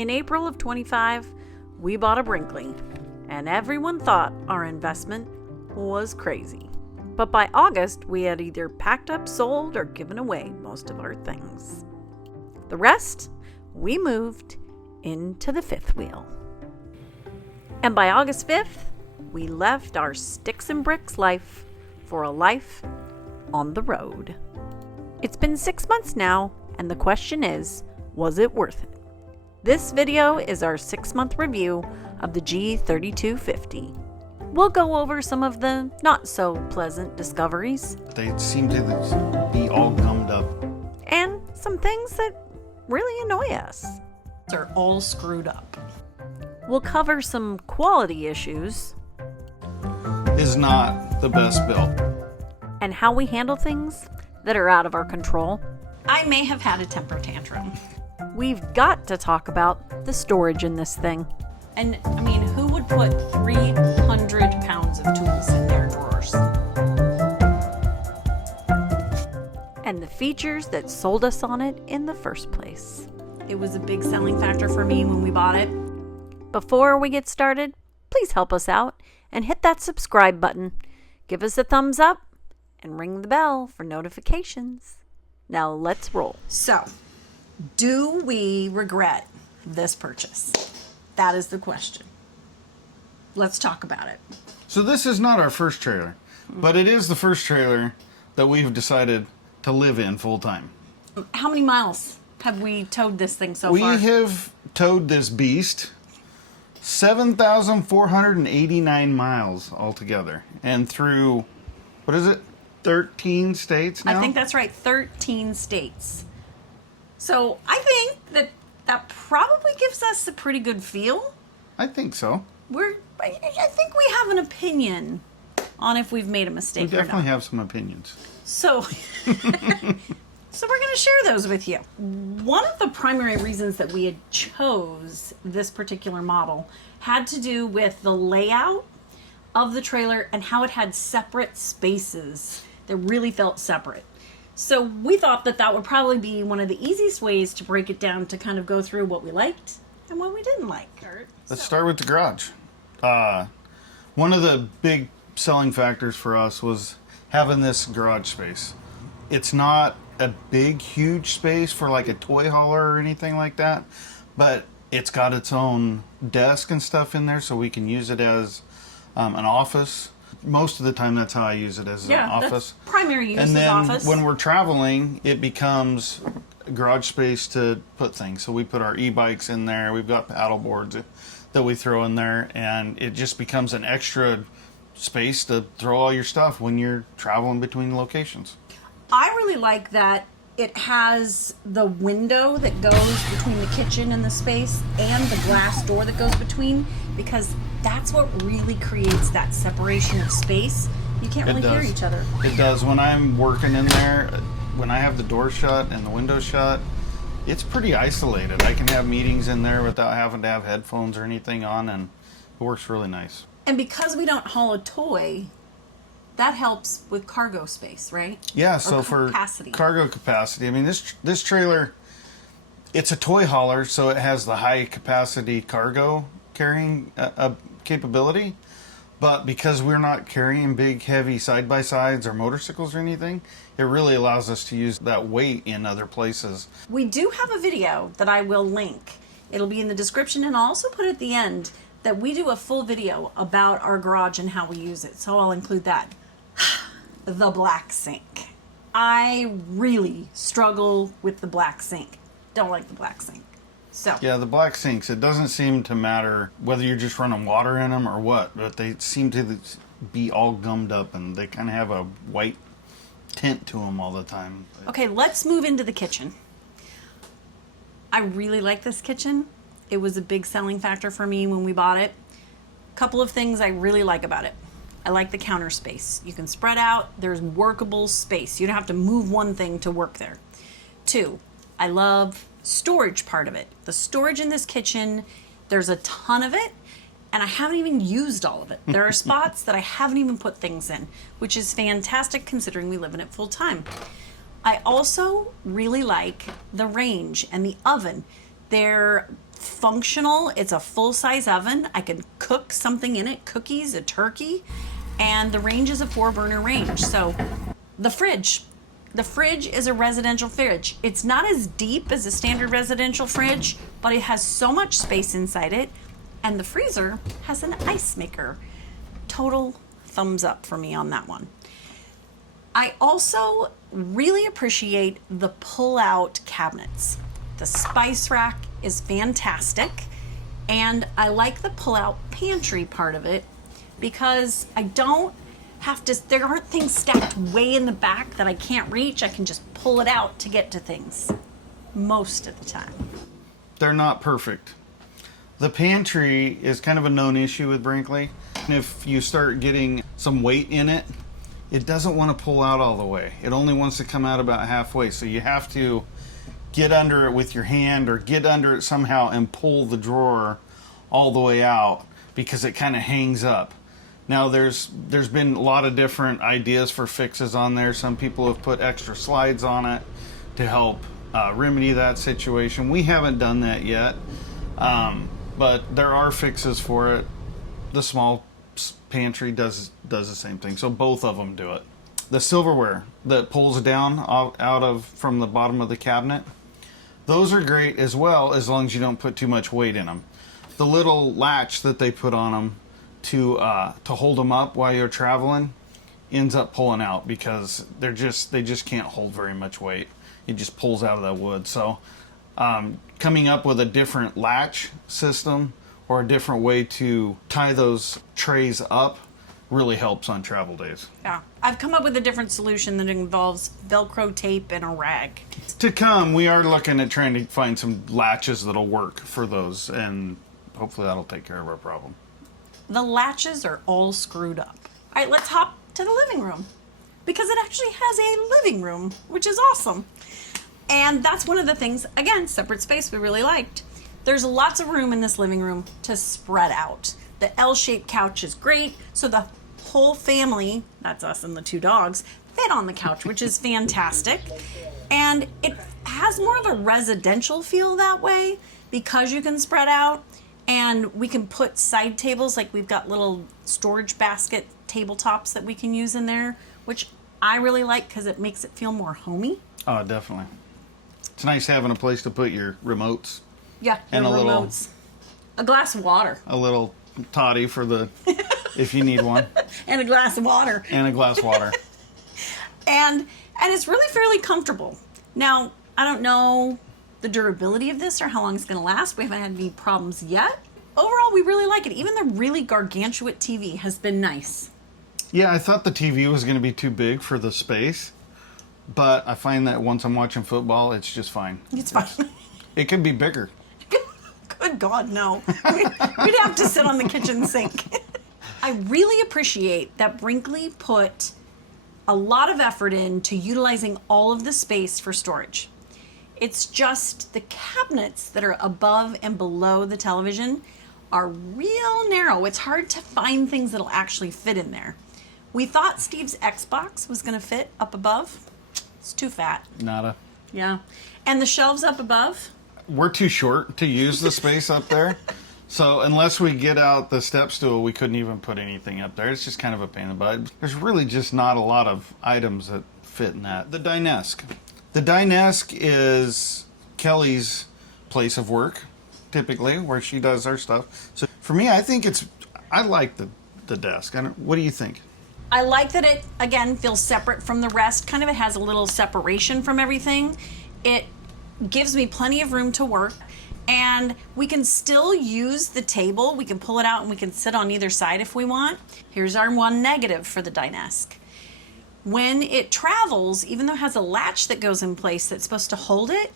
In April of 25, we bought a Brinkley, and everyone thought our investment was crazy. But by August, we had either packed up, sold, or given away most of our things. The rest, we moved into the fifth wheel. And by August 5th, we left our sticks and bricks life for a life on the road. It's been 6 months now, and the question is, was it worth it? This video is our 6-month review of the G3250. We'll go over some of the not so pleasant discoveries. They seem to be all gummed up. And some things that really annoy us. They're all screwed up. We'll cover some quality issues. Is not the best built. And how we handle things that are out of our control. I may have had a temper tantrum. We've got to talk about the storage in this thing. And I mean, who would put 300 pounds of tools in their drawers? And the features that sold us on it in the first place. It was a big selling factor for me when we bought it. Before we get started, please help us out and hit that subscribe button. Give us a thumbs up and ring the bell for notifications. Now let's roll. So, do we regret this purchase? That is the question. Let's talk about it. So this is not our first trailer, but it is the first trailer that we've decided to live in full time. How many miles have we towed this thing so We far? have towed this beast 7,489 miles altogether, and through, what is it, 13 states now? I think that's right, 13 states. So I think that probably gives us a pretty good feel. I think so. I think we have an opinion on if we've made a We mistake or definitely not. have some opinions. So, so we're going to share those with you. One of the primary reasons that we had chose this particular model had to do with the layout of the trailer and how it had separate spaces that really felt separate. So we thought that would probably be one of the easiest ways to break it down, to kind of go through what we liked and what we didn't like. Let's start with the garage. One of the big selling factors for us was having this garage space. It's not a big, huge space for like a toy hauler or anything like that, but it's got its own desk and stuff in there, so we can use it as an office. Most of the time, that's how I use it, as an office. That's primary use and is then office. When we're traveling, it becomes a garage space to put things. So we put our e-bikes in there. We've got paddle boards that we throw in there, and it just becomes an extra space to throw all your stuff when you're traveling between locations. I really like that it has the window that goes between the kitchen and the space and the glass door that goes between, because that's what really creates that separation of space. You can't really hear each other. It does. When I'm working in there, when I have the door shut and the window shut, it's pretty isolated. I can have meetings in there without having to have headphones or anything on, and it works really nice. And because we don't haul a toy, that helps with cargo space, right? Yeah, Or so for capacity. cargo capacity, I mean, this trailer, it's a toy hauler, so it has the high capacity cargo carrying capability. But because we're not carrying big, heavy side-by-sides or motorcycles or anything, it really allows us to use that weight in other places. We do have a video that I will link. It'll be in the description, and I'll also put at the end that we do a full video about our garage and how we use it. So I'll include that. The black sink. I really struggle with the black sink. Don't like the black sink. So Yeah, the black sinks, it doesn't seem to matter whether you're just running water in them or what, but they seem to be all gummed up, and they kind of have a white tint to them all the time. okay, let's move into the kitchen. I really like this kitchen. It was a big selling factor for me when we bought it. A couple of things I really like about it. I like the counter space. You can spread out. There's workable space. You don't have to move one thing to work there. 2, I love storage part of it. The storage in this kitchen, there's a ton of it, and I haven't even used all of it. There are spots that I haven't even put things in, which is fantastic considering we live in it full time. I also really like the range and the oven. They're functional. It's a full-size oven. I can cook something in it, cookies, a turkey, and the range is a 4-burner range. So the fridge is a residential fridge. It's not as deep as a standard residential fridge, but it has so much space inside it. And the freezer has an ice maker. Total thumbs up for me on that one. I also really appreciate the pull-out cabinets. The spice rack is fantastic, and I like the pull-out pantry part of it because I don't have to, there aren't things stacked way in the back that I can't reach. I can just pull it out to get to things most of the time. They're not perfect. The pantry is kind of a known issue with Brinkley. And if you start getting some weight in it, it doesn't want to pull out all the way. It only wants to come out about halfway. So you have to get under it with your hand or get under it somehow and pull the drawer all the way out because it kind of hangs up. Now there's been a lot of different ideas for fixes on there. Some people have put extra slides on it to help remedy that situation. We haven't done that yet, but there are fixes for it. The small pantry does the same thing, so both of them do it. The silverware that pulls down from the bottom of the cabinet, those are great as well, as long as you don't put too much weight in them. The little latch that they put on them to hold them up while you're traveling ends up pulling out because they just can't hold very much weight. It just pulls out of that wood. So coming up with a different latch system or a different way to tie those trays up really helps on travel days. Yeah, I've come up with a different solution that involves Velcro tape and a rag. To come, we are looking at trying to find some latches that'll work for those, and hopefully that'll take care of our problem. The latches are all screwed up. All right, let's hop to the living room because it actually has a living room, which is awesome. And that's one of the things, again, separate space we really liked. There's lots of room in this living room to spread out. The L-shaped couch is great, so the whole family, that's us and the 2 dogs, fit on the couch, which is fantastic. And it has more of a residential feel that way because you can spread out, and we can put side tables, like we've got little storage basket tabletops that we can use in there, which I really like because it makes it feel more homey. Oh, definitely. It's nice having a place to put your remotes. Yeah, and your remotes. A glass of water. A little toddy for the, if you need one. And a glass of water. And a glass of water. And it's really fairly comfortable. Now, I don't know the durability of this or how long it's going to last. We haven't had any problems yet. Overall, we really like it. Even the really gargantuan TV has been nice. Yeah, I thought the TV was going to be too big for the space, but I find that once I'm watching football, it's just fine. It's fine. It could be bigger. Good God, no. We'd have to sit on the kitchen sink. I really appreciate that Brinkley put a lot of effort into utilizing all of the space for storage. It's just the cabinets that are above and below the television are real narrow. It's hard to find things that'll actually fit in there. We thought Steve's Xbox was going to fit up above. It's too fat. Nada. Yeah. And the shelves up above? We're too short to use the space up there. So unless we get out the step stool, we couldn't even put anything up there. It's just kind of a pain in the butt. There's really just not a lot of items that fit in that. The dinette. The dinette is Kelly's place of work, typically, where she does her stuff. So for me, I like the desk. What do you think? I like that it, again, feels separate from the rest. Kind of it has a little separation from everything. It gives me plenty of room to work. And we can still use the table. We can pull it out and we can sit on either side if we want. Here's our one negative for the dinette. When it travels, even though it has a latch that goes in place that's supposed to hold it,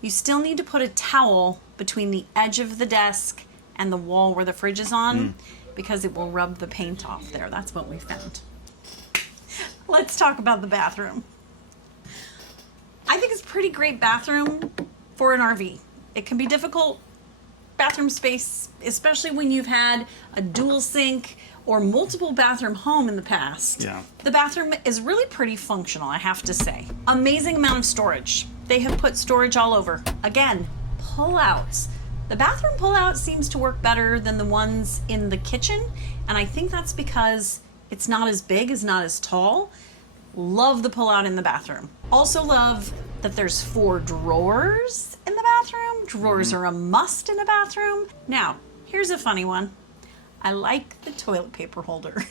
you still need to put a towel between the edge of the desk and the wall where the fridge is on because it will rub the paint off there. That's what we found. Let's talk about the bathroom. I think it's a pretty great bathroom for an RV. It can be difficult bathroom space, especially when you've had a dual sink or multiple bathroom home in the past. Yeah. The bathroom is really pretty functional, I have to say. Amazing amount of storage. They have put storage all over. Again, pull-outs. The bathroom pullout seems to work better than the ones in the kitchen, and I think that's because it's not as big, it's not as tall. Love the pullout in the bathroom. Also love that there's 4 drawers in the bathroom. Drawers are a must in a bathroom. Now, here's a funny one. I like the toilet paper holder.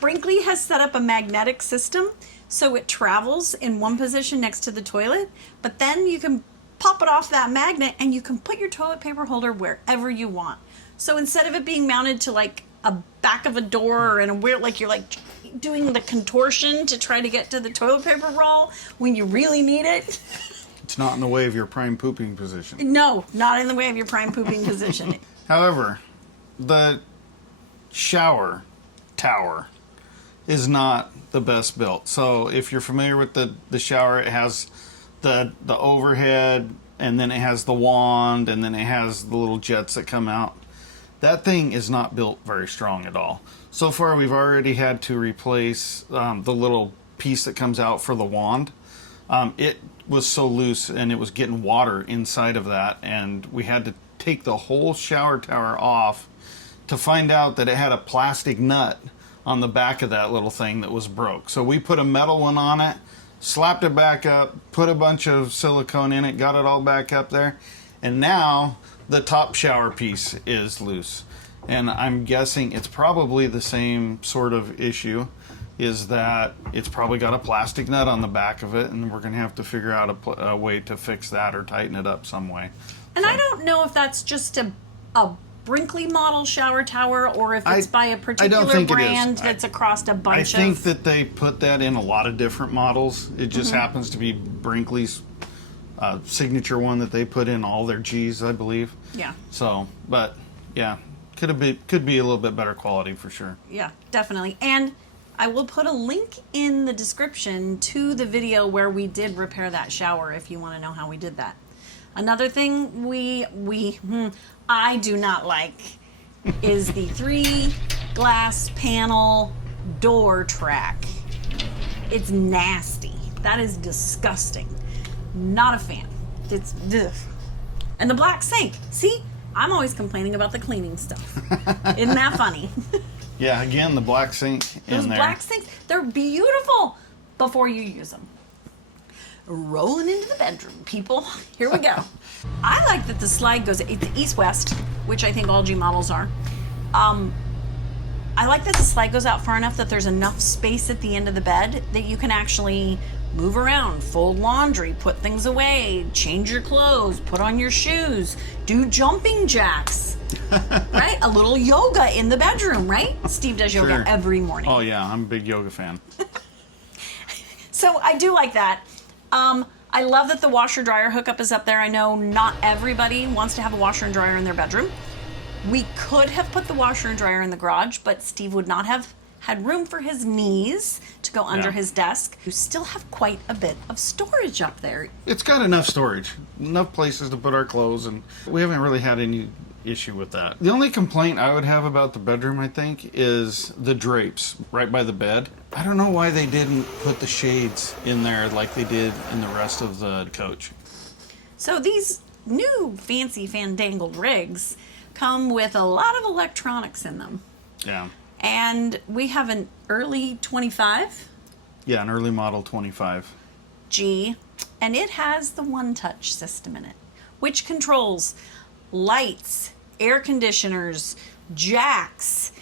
Brinkley has set up a magnetic system so it travels in one position next to the toilet, but then you can pop it off that magnet and you can put your toilet paper holder wherever you want. So instead of it being mounted to like a back of a door or in a weird, like you're like doing the contortion to try to get to the toilet paper roll when you really need it. It's not in the way of your prime pooping position. No, not in the way of your prime pooping position. However, the shower tower is not the best built. So if you're familiar with the shower, it has the overhead, and then it has the wand, and then it has the little jets that come out. That thing is not built very strong at all. So far, we've already had to replace the little piece that comes out for the wand. It was so loose, and it was getting water inside of that, and we had to take the whole shower tower off to find out that it had a plastic nut on the back of that little thing that was broke. So we put a metal one on it, slapped it back up, put a bunch of silicone in it, got it all back up there, and now the top shower piece is loose. And I'm guessing it's probably the same sort of issue, is that it's probably got a plastic nut on the back of it, and we're going to have to figure out a way to fix that or tighten it up some way. And I don't know if that's just a Brinkley model shower tower or if it's by a particular brand that's across a bunch of... I think that they put that in a lot of different models. It just happens to be Brinkley's signature one that they put in all their G's, I believe. Yeah. So, but yeah, could be a little bit better quality for sure. Yeah, definitely. And I will put a link in the description to the video where we did repair that shower if you want to know how we did that. Another thing I do not like is the 3 glass panel door track. It's nasty. That is disgusting. Not a fan. It's ugh. And the black sink. See, I'm always complaining about the cleaning stuff. Isn't that funny? Yeah, again, the black sink Those in there. black sinks, they're beautiful before you use them. Rolling into the bedroom, people. Here we go. I like that the slide goes, it's east-west, which I think all G models are. I like that the slide goes out far enough that there's enough space at the end of the bed that you can actually move around, fold laundry, put things away, change your clothes, put on your shoes, do jumping jacks, right? A little yoga in the bedroom, right? Steve does yoga every morning. Oh yeah, I'm a big yoga fan. So I do like that. I love that the washer dryer hookup is up there. I know not everybody wants to have a washer and dryer in their bedroom. We could have put the washer and dryer in the garage, but Steve would not have had room for his knees to go under his desk. You still have quite a bit of storage up there. It's got enough storage, enough places to put our clothes, and we haven't really had any issue with that. The only complaint I would have about the bedroom, I think, is the drapes right by the bed. I don't know why they didn't put the shades in there like they did in the rest of the coach. So these new fancy fandangled rigs come with a lot of electronics in them. Yeah. And we have an early 25 Yeah, an early model 25. G, and it has the one-touch system in it, which controls lights, air conditioners, jacks,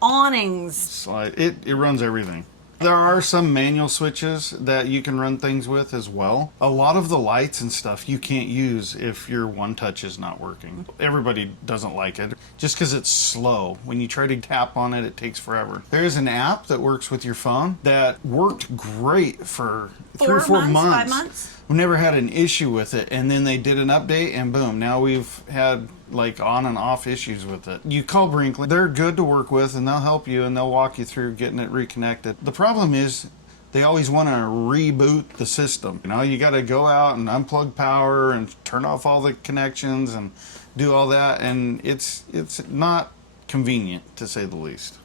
awnings. Slide. It runs everything. There are some manual switches that you can run things with as well. A lot of the lights and stuff you can't use if your one touch is not working. Everybody doesn't like it just because it's slow. When you try to tap on it, it takes forever. There is an app that works with your phone that worked great for 3 or 4 months. 5 months. We never had an issue with it, and then they did an update, and boom, now we've had like on and off issues with it. You call Brinkley, they're good to work with, and they'll help you, and they'll walk you through getting it reconnected. The problem is they always want to reboot the system. You know, you got to go out and unplug power and turn off all the connections and do all that, and it's not convenient, to say the least.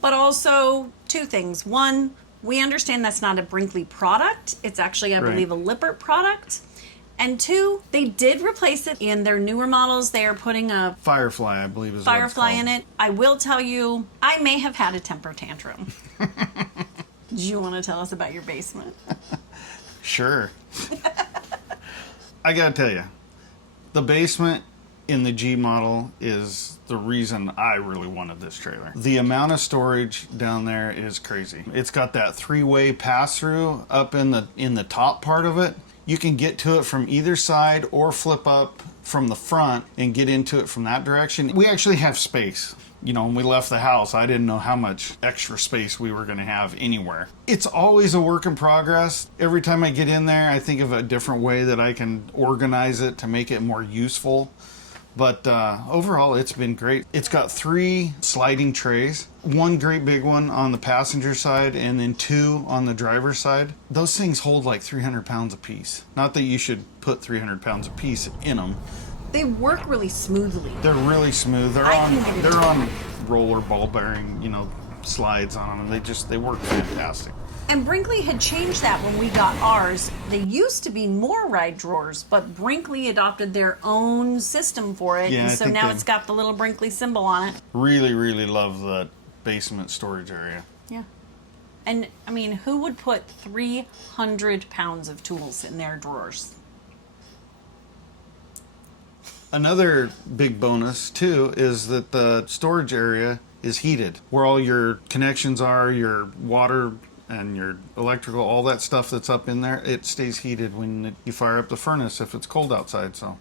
But also, 2 things. One, we understand that's not a Brinkley product. It's actually, I believe, a Lippert product. And 2, they did replace it in their newer models. They are putting a Firefly, I believe, is Firefly what it's in called. it. I will tell you, I may have had a temper tantrum. Do you want to tell us about your basement? Sure. I gotta tell you, the basement in the G model is the reason I really wanted this trailer. The amount of storage down there is crazy. It's got that 3-way pass-through up in the top part of it. You can get to it from either side or flip up from the front and get into it from that direction. We actually have space. You know, when we left the house, I didn't know how much extra space we were going to have anywhere. It's always a work in progress. Every time I get in there, I think of a different way that I can organize it to make it more useful. But overall, it's been great. It's got 3 sliding trays. 1 great big one on the passenger side and then 2 on the driver's side. Those things hold like 300 pounds apiece. Not that you should put 300 pounds apiece in them. They work really smoothly. They're really smooth. They're I can get it they're done. on roller ball bearing, slides on them. They work fantastic. And Brinkley had changed that when we got ours. They used to be more ride drawers, but Brinkley adopted their own system for it. Yeah, and I so think now they- it's got the little Brinkley symbol on it. Really, really love the basement storage area. Yeah. And I mean, who would put 300 pounds of tools in their drawers? Another big bonus too is that the storage area is heated. Where all your connections are, your water and your electrical, all that stuff that's up in there, it stays heated when you fire up the furnace if it's cold outside. So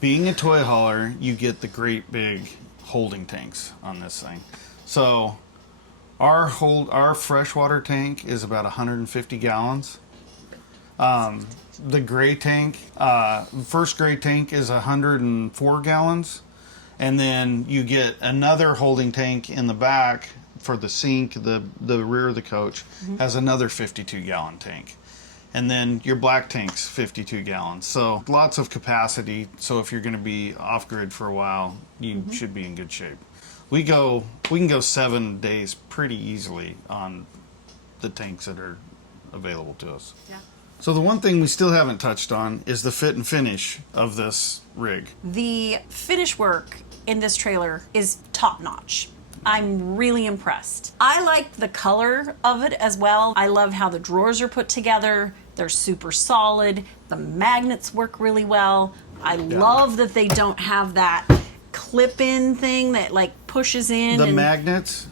being a toy hauler, you get the great big holding tanks on this thing. So our freshwater tank is about 150 gallons. The gray tank, first gray tank is 104 gallons. And then you get another holding tank in the back for the sink. The rear of the coach has another 52 gallon tank. And then your black tank's 52 gallons. So lots of capacity. So if you're going to be off grid for a while, you should be in good shape. We can go 7 days pretty easily on the tanks that are available to us. Yeah. So the one thing we still haven't touched on is the fit and finish of this rig. The finish work in this trailer is top notch. I'm really impressed. I like the color of it as well. I love how the drawers are put together. They're super solid. The magnets work really well. I love that they don't have that clip-in thing that like pushes in. The and magnets,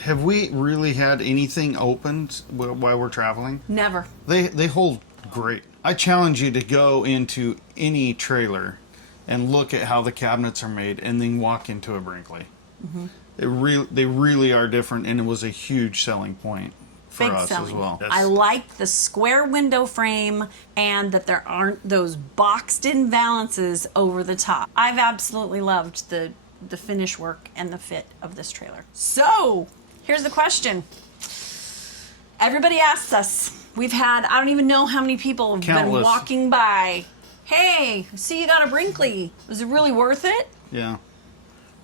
have we really had anything opened while we're traveling? Never. They hold great. I challenge you to go into any trailer and look at how the cabinets are made and then walk into a Brinkley. They really are different, and it was a huge selling point for Big us selling. as well. I like the square window frame and that there aren't those boxed in valances over the top. I've absolutely loved the finish work and the fit of this trailer. So, here's the question. Everybody asks us. We've had, I don't even know how many people have been Countless. walking by. Hey, see you got a Brinkley. Was it really worth it? Yeah.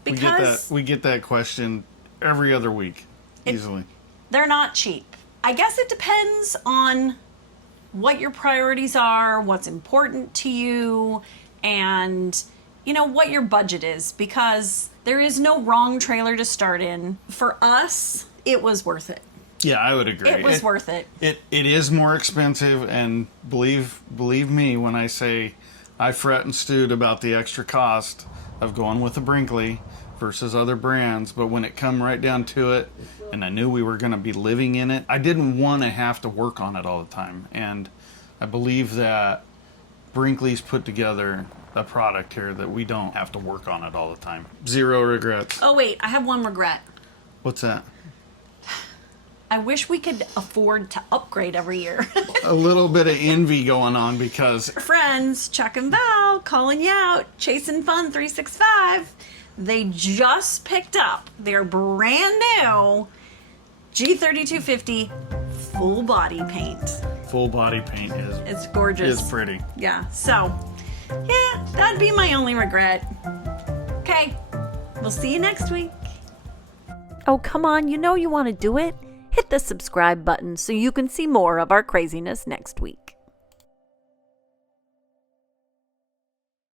Because We get that question every other week, easily. they're not cheap. I guess it depends on what your priorities are, what's important to you, and what your budget is, because there is no wrong trailer to start in. For us, it was worth it. Yeah, I would agree. It was worth it. It is more expensive, and believe me when I say I fret and stewed about the extra cost of going with a Brinkley versus other brands, but when it come right down to it, and I knew we were going to be living in it, I didn't want to have to work on it all the time. And I believe that Brinkley's put together a product here that we don't have to work on it all the time. Zero regrets. Oh wait, I have one regret. What's that? I wish we could afford to upgrade every year. A little bit of envy going on because Friends, Chuck and Val, calling you out, Chasing Fun 365. They just picked up their brand new G3250 full body paint. full body paint It's gorgeous. is pretty. Yeah, so, yeah, that'd be my only regret. Okay, we'll see you next week. Oh, come on, you know you want to do it. Hit the subscribe button so you can see more of our craziness next week.